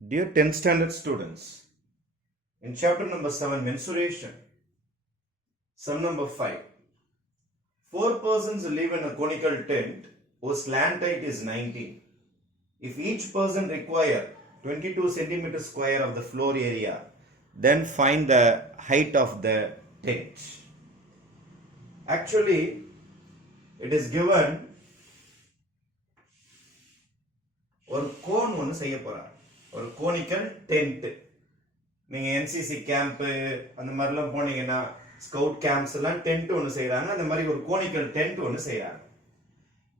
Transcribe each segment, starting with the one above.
Dear 10th standard students, in chapter number 7, mensuration, sum number 5. 4 persons live in a conical tent whose slant height is 19. If each person require 22 centimeters square of the floor area, then find the height of the tent. Actually, it is given ஒரு cone ஒன்று செய்ய போறாங்க, ஒரு conical tent. நீங்க NCC camp அந்த மாதிரிலாம் போனீங்கன்னா scout camps எல்லாம் டென்ட் ஒன்று செய்யறாங்க. அந்த மாதிரி ஒரு கோனிக்கல் டென்ட் ஒன்று செய்யறாங்க.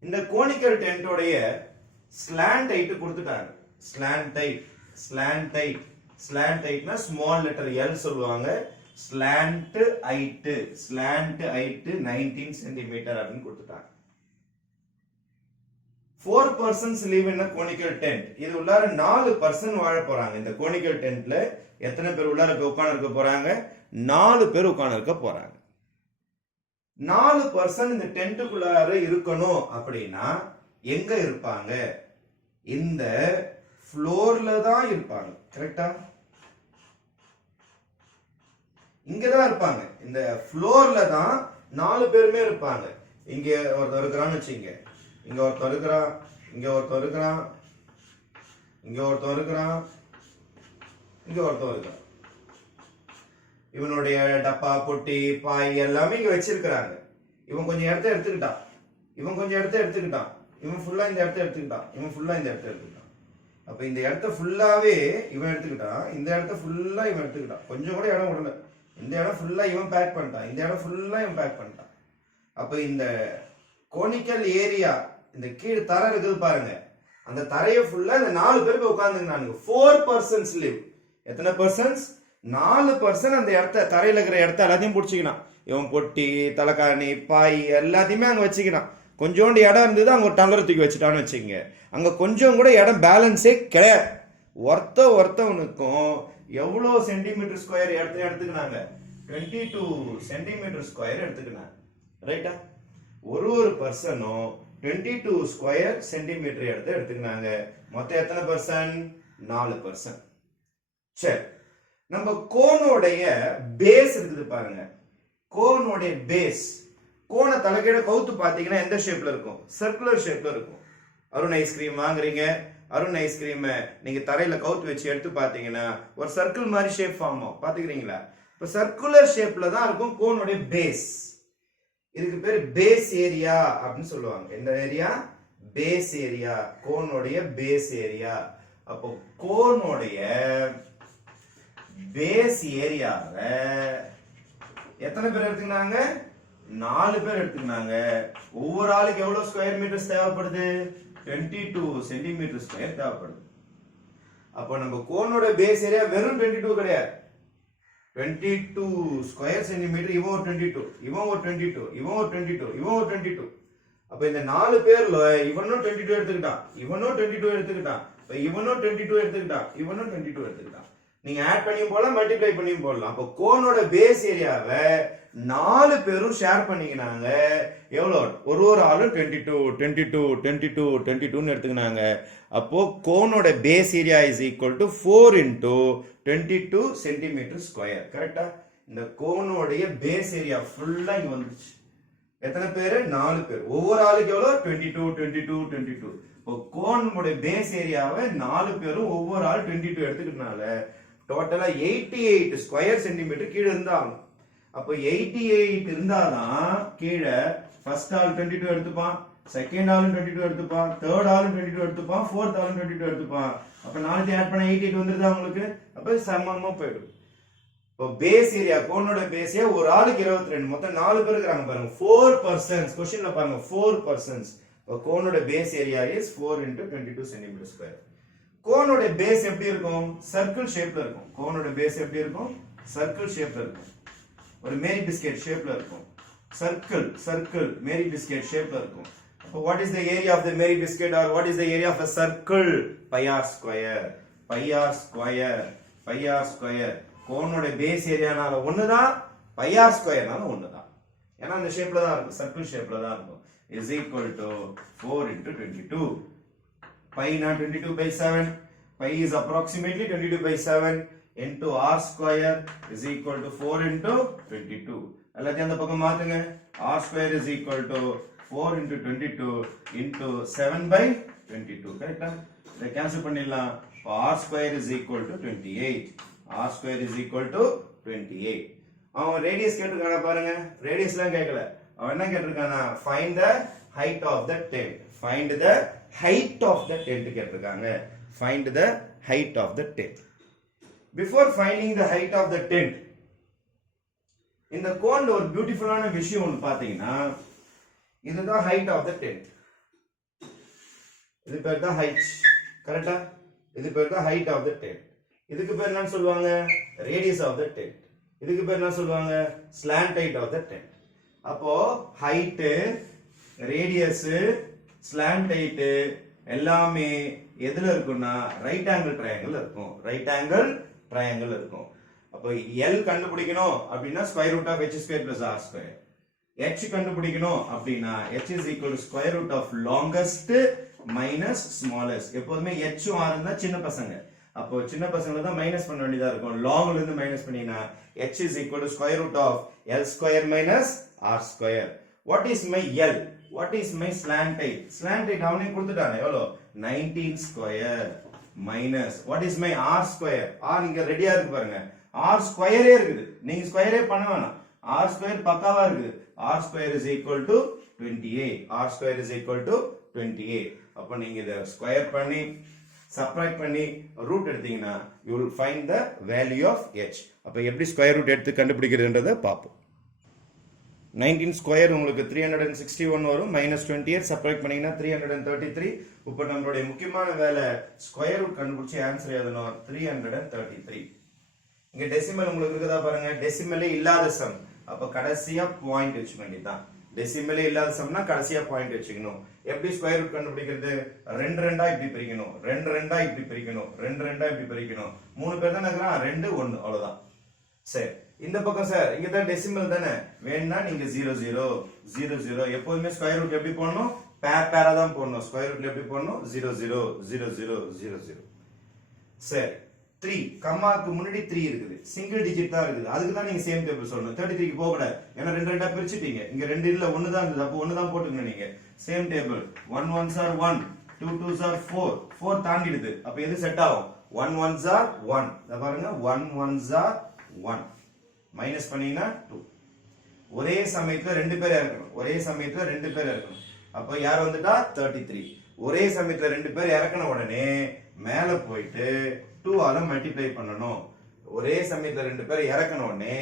இந்த கோனிக்கல் டென்ட்டோடைய ஸ்லாண்ட் ஹைட் கொடுத்துட்டாங்க. ஸ்லாண்ட் ஹைட்னா ஸ்மால் லெட்டர் எல் சொல்லுவாங்க. ஸ்லாண்ட் ஹைட் 19 சென்டிமீட்டர் அப்படின்னு கொடுத்துட்டாங்க. 4 persons live in a conical tent. இது உள்ளார 4 person வாழ போறாங்க. இந்த conical tentல எத்தனை பேர் உள்ளார உட்கார்ந்து இருக்க போறாங்க? 4 பேர் உட்கார்ந்து இருக்க போறாங்க. 4 person இந்த டென்ட்டுக்குள்ளார இருக்கணும் அப்படின்னா எங்க இருப்பாங்க? இந்த ஃப்ளோர்ல தான் இருப்பாங்க. கரெக்டா? இங்கதான் இருப்பாங்க. இந்த ஃப்ளோர்ல தான் 4 பேருமே இருப்பாங்க. இங்க ஒருத்தர் இருக்கிறான்னு வச்சுங்க. இங்க ஒருத்தர் இருக்கிறான், இங்க ஒருத்தர் இருக்கிறான், இங்க ஒருத்தர் இருக்கிறான், இங்க ஒருத்தர் இருக்கிறான். இவனுடைய டப்பா பொட்டி பாய் எல்லாமே இங்க வச்சிருக்கிறாங்க. இவன் கொஞ்சம் இடத்த எடுத்துக்கிட்டான், இவன் கொஞ்சம் இடத்த எடுத்துக்கிட்டான், இவன் ஃபுல்லா இந்த இடத்த எடுத்துக்கிட்டான், இவன் ஃபுல்லா இந்த இடத்த எடுத்துக்கிட்டான். அப்ப இந்த இடத்த ஃபுல்லாவே இவன் எடுத்துக்கிட்டான், இந்த இடத்த ஃபுல்லா இவன் எடுத்துக்கிட்டான். கொஞ்சம் கூட இடம் விடல. இந்த இடம் ஃபுல்லா இவன் பேக் பண்ணிட்டான், இந்த இடம் ஃபுல்லா இவன் பேக் பண்ணிட்டான். அப்ப இந்த கோனிக்கல் ஏரியா, இந்த கீழே தரை இருக்குது பாருங்க, அந்த தரையை ஃபுல்லா இந்த 4 பேர் போய் உட்கார்ந்துங்க. 4 persons live. எத்தனை பர்சன்ஸ்? 4 person அந்த இடத்த, தரையில இருக்கிற இடத்த எல்லாத்தையும் பிடிச்சிக்கணும். இவன் பொட்டி தலைக்காணி பாய் எல்லாத்தையுமே அங்க வச்சுக்கணும். கொஞ்சோண்டு இடம் இருந்தது, அங்க ஒரு டம்ளர் தூக்கி வச்சுட்டான்னு வச்சுக்கோங்க. அங்க கொஞ்சம் கூட இடம் பேலன்ஸே கிடையாது. ஒருத்தவனுக்கும் எவ்வளவு சென்டிமீட்டர் ஸ்கொயர் இடத்துல எடுத்துக்கினாங்க? 22 சென்டிமீட்டர் ஸ்கொயர் எடுத்துக்கினாங்க. ரைட்டா? ஒரு பர்சனும் 22 ஸ்கொயர் சென்டிமீட்டர் எடுத்துக்கினாங்க. மொத்தம் எத்தனை பர்சன்? 4 பர்சன். சரி, நம்ம கோனோடைய பேஸ் இருக்குது பாருங்க. கோனோடைய பேஸ், கோனை தலைகீழ கவுத்து பாத்தீங்கன்னா எந்த ஷேப்ல இருக்கும்? சர்க்குலர் ஷேப்ல இருக்கும். அருண் ஐஸ்கிரீம் வாங்குறீங்க, அருண் ஐஸ்கிரீம் நீங்க தரையில கவுத்து வச்சு எடுத்து பாத்தீங்கன்னா ஒரு சர்க்கிள் மாதிரி ஷேப் ஃபார்ம் ஆகும். பாத்துக்கிறீங்களா? இப்ப சர்க்குலர் ஷேப்ல தான் இருக்கும் கோனுடைய பேஸ். இதுக்கு பேர் பேஸ் ஏரியா அப்படின்னு சொல்லுவாங்க. எந்த ஏரியா? Base area. கோனுடைய பேஸ் ஏரியா. அப்போ கோனுடைய பேஸ் ஏரியாவை எத்தனை பேர் எடுத்துக்கினாங்க? 4 பேர் எடுத்துக்கினாங்க. ஒவ்வொரு ஆளுக்கு எவ்வளவு ஸ்கொயர் மீட்டர்ஸ் தேவைப்படுது? 22 சென்டிமீட்டர் ஸ்கொயர் தேவைப்படுது. அப்போ நம்ம கோனோட பேஸ் ஏரியா வெறும் 22 கிடையாது, 22 ஸ்கொயர் சென்டிமீட்டர். இவன் ஒரு 22, இவன் ஒரு 22, இவன் ஒரு 22, இவன் ஒரு 22. அப்ப இந்த 4 பேர்ல இவனும் 22 எடுத்துக்கிட்டான், இவனும் 22 எடுத்துக்கிட்டான், இவனும் 22 எடுத்துக்கிட்டான், இவனும் 22 எடுத்துக்கிட்டான். நீங்க ஆட் பண்ணியும் போடலாம், மல்டிப்ளை பண்ணியும் போடலாம். அப்போ கோனோட பேஸ் ஏரியாவை 4 பேரும் ஷேர் பண்ணிக்கினாங்க. எவ்வளோ? ஒரு ஆளும் 22 எடுத்துக்கினாங்க. அப்போ கோனோட base area is equal to 4 into 22 centimetre square. கரெக்டா? இந்த கோனோடைய பேஸ் ஏரியா ஃபுல்லா இங்க வந்துச்சு. எத்தனை பேரு? 4 பேர். ஒவ்வொரு ஆளுக்கு எவ்வளோ? 22. இப்போ கோனோட பேஸ் ஏரியாவை 4 பேரும் ஒவ்வொரு ஆள் 22 எடுத்துக்கிட்டனால டோட்டலா 88 ஸ்கொயர் சென்டிமீட்டர் கீழே இருந்தாங்க. அப்போ 88 இருந்தாதான் கீழே ஃபர்ஸ்ட் ஆள் 22 எடுத்துப்பான், செகண்ட் ஆளும் 22 எடுத்துப்பான், தேர்ட் ஆளும் 22 எடுத்துப்பான், ஃபோர்த் ஆளும் 22 எடுத்துப்பான். அப்ப 4 ஆட் பண்ண 88 வந்துருதா உங்களுக்கு? அப்ப சமமா போயிடும். இப்போ பேஸ் ஏரியா, கோனோட பேஸ் ஏரியா ஒரு ஆளுக்கு 22, மொத்தம் 4 பேர் இருக்காங்க பாருங்க. 4 persons. क्वेश्चनல பாருங்க 4 persons. இப்போ கோனோட base area is 4 into 22 centimetre square. கோனோட பேஸ் எப்படி இருக்கும்? சர்க்கிள் ஷேப்ல இருக்கும். கோனோட பேஸ் எப்படி இருக்கும்? சர்க்கிள் ஷேப்ல இருக்கும். ஒரு மேரி பிஸ்கெட் ஷேப்ல இருக்கும். சர்க்கிள் மேரி பிஸ்கெட் ஷேப்ல இருக்கும். அப்போ what is the area of the Mary biscuit, or what is the area of a circle? Pi r square. கோனோட பேஸ் ஏரியானால ஒண்ணுதான், pi r ஸ்கொயர்னால ஒண்ணுதான். ஏன்னா அந்த ஷேப்ல தான் இருக்கும், சர்க்கிள் ஷேப்ல தான் இருக்கும். is equal to 4 into 22. Pi not 22 by 7. pi is approximately 22 by 7 into r square is equal to 4 into 22. எல்லாத்தையும் அந்த பக்கம் மாத்துங்க. r square is equal to 4 into 22 into 7 by 22. கரெக்ட்டா? இதை கேன்சல் பண்ணிடலாம். r square is equal to 28. r square is equal to 28. அவன் radius கேட்டிருக்கானா பாருங்க. ரேடியஸ்லாம் கேட்கல. அவன் என்ன கேட்டிருக்கானா? find the height of the tent. find the height of the tent கேட்டிருக்காங்க. find the height of the tent. Before finding the height of the tent, இந்த கோன்ல ஒரு பியூட்டிஃபுல்லான விஷயம் ஒன்று பாத்தீங்கன்னா, இதுதான் height of the tent. இது பேர் தான் height. கரெக்ட்டா? இது பேர் தான் height of the tent. இதுக்கு பேர் என்ன சொல்லுவாங்க? radius of the tent. இதுக்கு பேர் என்ன சொல்லுவாங்க? slant height of the tent. அப்போ height, radius, slant height எல்லாமே எதுல இருக்கும்னா ரைட் ஆங்கிள் ட்ரையாங்கிள் இருக்கும். ரைட் ஆங்கிள் ட்ரையாங்கிள் இருக்கும். அப்போ L கண்டுபிடிக்கணும் அப்படின்னா square root of h square plus r square. h கண்டுபிடிக்கணும் அப்படின்னா h is equal to square root of longest minus smallest. எப்போதுமே h r இருந்தா சின்ன பசங்க. அப்போ சின்ன பசங்களை தான் மைனஸ் பண்ண வேண்டியதா இருக்கும். லாங்ல இருந்து மைனஸ் பண்ணினா h is equal to square root of L square minus r square. What is my L? What is my slant height? Slant height அவனே கொடுத்துட்டானே எவ்வளோ? 19 square minus what is my r square? r இங்க ரெடியா இருக்கு பாருங்க. r ஸ்கொயரே இருக்குது. நீங்க ஸ்கொயரே பண்ண வேணாம். r ஸ்கொயர் பக்காவா இருக்குது. r square is equal to 28. r square is equal to 28. அப்ப நீங்க இத ஸ்கொயர் பண்ணி சப்ட்ராக்ட் பண்ணி ரூட் எடுத்தீங்கன்னா you will find the value of h. அப்ப எப்படி ஸ்கொயர் ரூட் எடுத்து கண்டுபிடிக்கிறதுன்றதை பார்ப்போம். 19 ஸ்கொயர் உங்களுக்கு 361 வரும். minus 28 சப்ட்ராக்ட் பண்ணீங்கன்னா 333. இப்போ நம்மளுடைய முக்கியமான வேலை ஸ்கொயர் ரூட் கண்டுபிடிச்சு ஆன்சர் எழுதணும். 333. இங்க டெசிமல் உங்களுக்கு இருக்குதா பாருங்க. டெசிமலே இல்லாத சம். அப்ப கடைசியா பாயிண்ட் வச்சுக்க வேண்டியதுதான். டெசிமலே இல்லாத சம்னா கடைசியா பாயிண்ட் வச்சுக்கணும். எப்படி ஸ்கொயர் ரூட் கண்டுபிடிக்கிறது? 2 2 இப்படி பிரிக்கணும். 2 2 இப்படி பிரிக்கணும். 2 2 இப்படி பிரிக்கணும். 3 பேர் தான இருக்கறான். 2 1 அவ்வளவுதான். சரி, இந்த பக்கம் சார் இங்க தான் டெசிமல் தானே. வேணா நீங்க 0 0 0 0 எப்பவுமே ஸ்கொயர் ரூட் எப்படி போடணும்? பேரா தான் போடணும். ஸ்கொயர் ரூட்ல எப்படி போடணும்? 0 0 0 0 0 0. சரி, 3 கம்மாக்கு முன்னாடி 3 இருக்குது. சிங்கிள் டிஜிட் தான் இருக்குது. அதுக்கு தான் நீங்க சேம் டேபிள் சொல்லணும். 33 க்கு போக கூடாது. ஏன்னா 2 2 பிரிச்சிட்டீங்க. இங்க 2 இல்ல 1 தான் இருந்தது. அப்ப 1 தான் போட்டுக்கணும் நீங்க. Same table. 1 1s are 1, 2 2s are 4. 4 தாண்டிடுது. அப்ப எது செட் ஆகும்? 1 1s are 1. இத பாருங்க 1 1s are 1. மைனஸ் பண்ணீங்கன்னா 2. ஒரே சமயத்துல ரெண்டு பேர் இறக்கணும். ஒரே சமயத்துல ரெண்டு பேர் இறக்கணும். அப்ப யார் வந்துட்டா? 33. ஒரே சமயத்துல ரெண்டு பேர் இறக்கன உடனே மேல போயிட்டு 2 ஆல மல்டிப்ளை பண்ணணும். ஒரே சமயத்துல ரெண்டு பேர் இறக்கன உடனே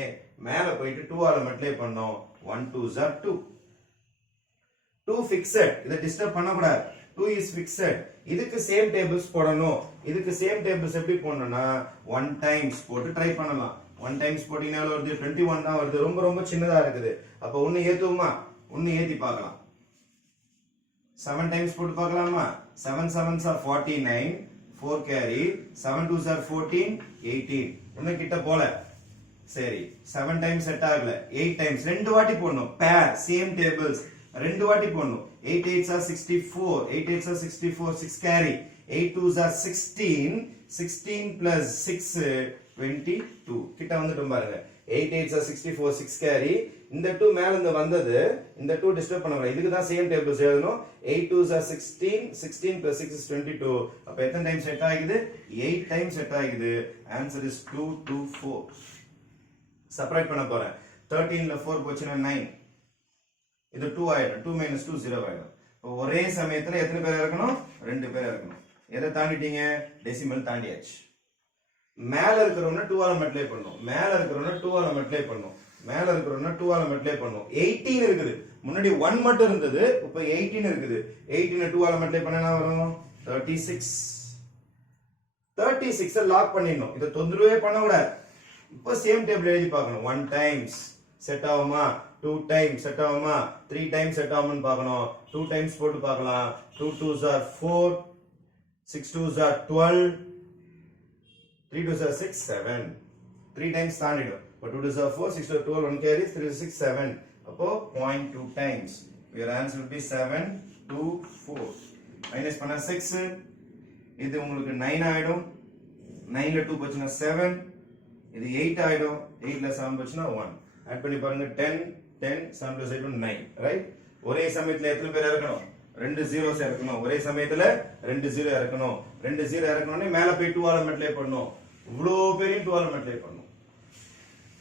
மேல போயிட்டு 2 ஆல மல்டிப்ளை பண்ணனும். 1 2s are 2. 2 ஃபிக்ஸட். இத டிஸ்டர்ப் பண்ண கூடாது. 2 is fixed. இதுக்கு சேம் டேபிள்ஸ் போடணும். இதுக்கு சேம் டேபிள்ஸ் எப்படி போடணும்னா 1 டைம்ஸ் போட்டு ட்ரை பண்ணலாம். 1 டைம்ஸ் போட்டீங்கன்னா வருது 21 தான் வருது. ரொம்ப ரொம்ப சின்னதா இருக்குது. அப்ப 1 ஏத்துவோமா? 1 ஏத்தி பார்க்கலாம். 7 டைம்ஸ் போட்டு பார்க்கலாமா? 7 7s are 49. 4 carry. 7 2s are 14. 18. இன்னும் கிட்ட போல. சரி, 7 டைம்ஸ் செட் ஆகல. 8 டைம்ஸ் ரெண்டு வாட்டி போடணும். பேர் சேம் டேபிள்ஸ் ரெண்டு வாட்டி போடணும். 8 8s are 64. 8 8s are 64. 6 carry. 8 2s are 16. 16 plus 6 22. கிட்ட வந்துட்டோம் பாருங்க. 8 8s are 64. 6 carry. இந்த 2 மேல இருந்து வந்தது. இந்த 2 டிஸ்டர்ப் பண்ண கூடாது. இதுக்கு தான் சேம் டேபிள்ஸ் எழுதணும். 8 2s are 16. 16 plus 6 is 22. அப்ப எத்தனை டைம் செட் ஆகுது? 8 டைம் செட் ஆகுது. Answer is 2 2 4. செப்பரேட் பண்ண போறேன். 13 ல 4 போச்சுனா 9. இது 2 ஆயிடும். 2 minus 2 0 ஆயிடும். இப்போ ஒரே சமயத்துல எத்தனை பேர் இறக்கணும்? ரெண்டு பேர் இறக்கணும். எதை தாண்டிட்டீங்க? டெசிமல் தாண்டியாச்சு. மேல இருக்கிறவன 2 ஆல மல்டிப்ளை பண்ணனும். மேல இருக்கிறவன 2 ஆல மல்டிப்ளை பண்ணனும். மேல இருக்கிறவன 2 ஆல மல்டிப்ளை பண்ணனும். 18 இருக்குது. முன்னாடி 1 மட்டும் இருந்தது. இப்போ 18 இருக்குது. 18 2 ஆல மல்டிப்ளை பண்ணா என்ன வரும்? 36. 36 லாக் பண்ணிடணும். இத தொந்தரவே பண்ண கூடாது. இப்போ சேம் டேபிள் எழுதி பார்க்கணும். 1 டைம்ஸ் செட் ஆகுமா? 2 டைம்ஸ் செட் ஆகுமா? 3 டைம்ஸ் செட் ஆகுமான்னு பார்க்கணும். 2 டைம்ஸ் போட்டு பார்க்கலாம். 2 2s are 4. 6 2s are 12. 3 2s are 6 7. 3 times தாண்டிடும். இப்போ 2 2s are 4. 6 2 12. 1 carries. 3 6 7. அப்போ 0.2 times. Your answer will be 7 2 4. Minus பண்ணா 6. இது உங்களுக்கு 9 ஆயிடும் 9ல 2 போச்சுன்னா 7 இது 8 ஆயிடும் 8ல 7 போச்சுன்னா 1 ஆட் பண்ணி பாருங்க 10 10 7 plus 8 9 ரைட் ஒரே சமயத்துல எத்தனை பேர் இறக்கணும் ரெண்டு ஜீரோஸ் இறக்கணும் ஒரே சமயத்துல ரெண்டு ஜீரோ இறக்கணும் ரெண்டு ஜீரோ இறக்கணும்னே மேல போய் 2 ஆல மல்டிப்ளை பண்ணனும் இவ்ளோ பேரையும் 2 ஆல மல்டிப்ளை பண்ணனும்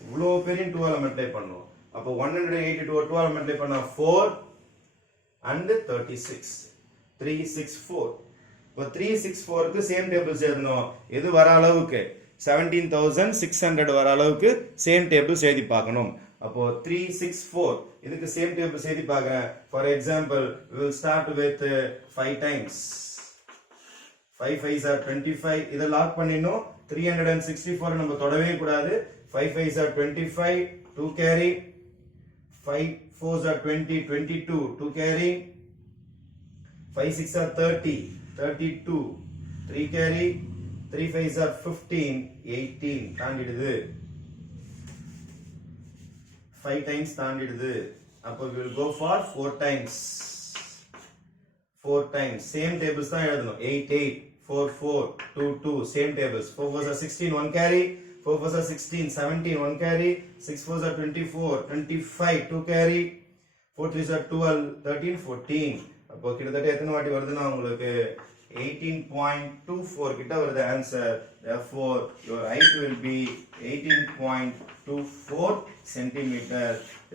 இவ்ளோ பேரையும் 2 ஆல மல்டிப்ளை பண்ணனும் அப்ப 182 2 ஆல மல்டிப்ளை பண்ணா 4 and 36 364 இப்போ 364 க்கு சேம் டேபிள்ஸ் எழுதணும் எது வர அளவுக்கு 17600 வர அளவுக்கு சேம் டேபிள்ஸ் எழுதி பார்க்கணும் அப்போ 364 இதுக்கு சேம் டேபிள்ஸ் எழுதி பார்க்கறேன் for example we will start with 5 times 5 5s are 25 இத லாக் பண்ணினோம் 364 நம்ம தொடவே கூடாது 5 5s are 25 2 carry 5 4s are 20 22 2 carry 5 6 are 30 32 3 carry 3 5s are 15 18 தாண்டிடுது 5 times தாண்டிடுது அப்போ we will go for 4 times same tables தான் எழுதணும் 8 8 4 4 2 2 same tables 4 4s are 16 1 carry 4 4s are 16 17 1 carry 6 4s are 24 25 2 carry 4 3s are 12 13 14 அப்போ கிட்டத்தட்ட எத்தனை வாட்டி வருதுன்னா உங்களுக்கு 18.24 கிட்ட வருது answer therefore your height will be 18.24 centimeter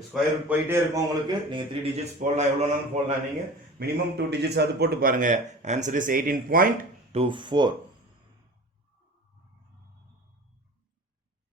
square root போயிட்டே இருக்கும் உங்களுக்கு நீங்க 3 digits போடலாம் எவ்வளவுனாலும் போடலாம் நீங்க மினிமம் 2 digits அது போட்டு பாருங்க ஆன்சர் இஸ் 18.24